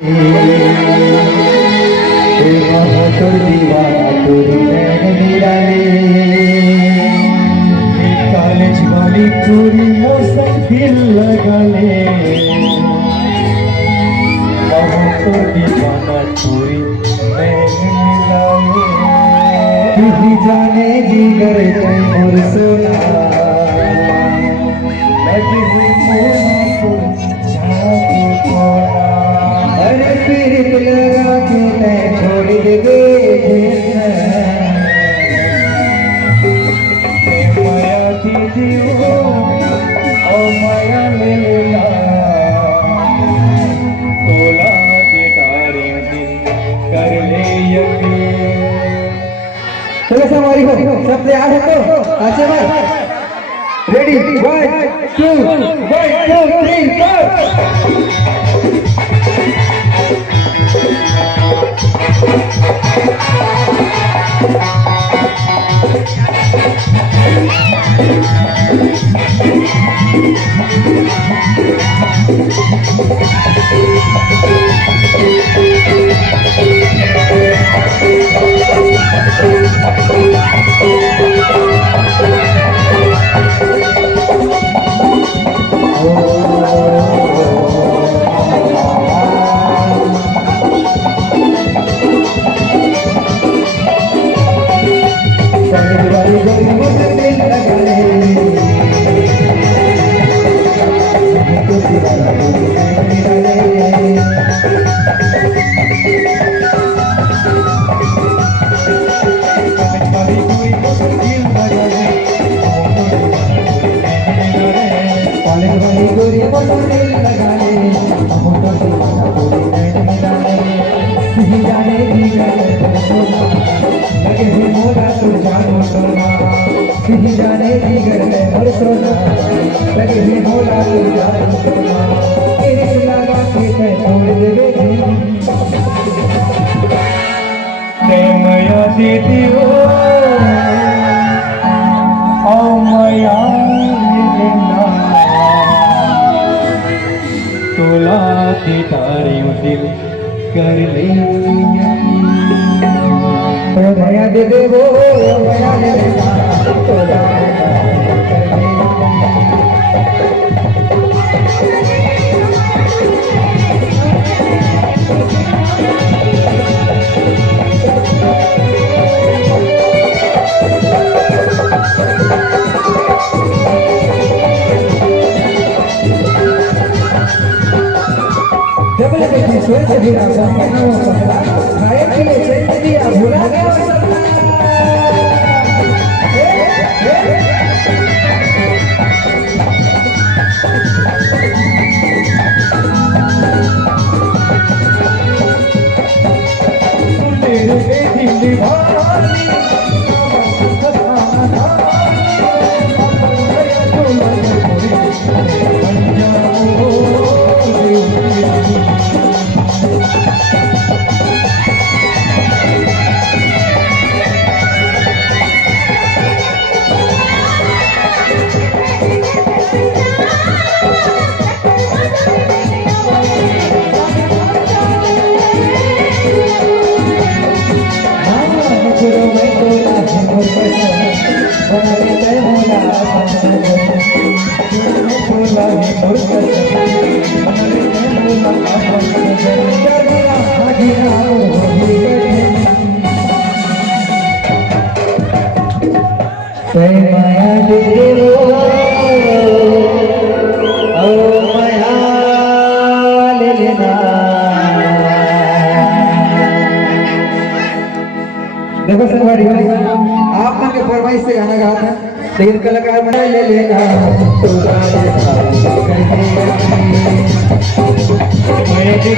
তোর দিওয়ানা তোর নैन निराले कॉलेज वाली पूरी मौसम दिल लगा ले তোর দিওয়ানা पूरी नैन मिलाए तुझी जाने जिगर और सोना लगी हुई अरे पीर लगा के मैं छोड़ दे माया दीदी हो ओ माया मिलना तोला दे तारे दिल कर ले यकीन। चलो सब हमारी हो सब तैयार है तो अच्छे बात रेडी 1 2 3 जाने जिगर में हर सोना लगे भी भोला तू जान सोना तेरे लगा के मैं छोड़ देवे ते माया दीदी हो ओ माया मिलना तोला दी तारी दिल कर ले माया दे दे वो माया ले डबल बेटी सोच दिया संपन्नों पहला खाए के लिए चल दिया भूला गया माया दे माया ले लेना देखो संगवारी आप मन के फरमाइश से गाना गाता है लेकिन कलाकार बना ले लेना माया दे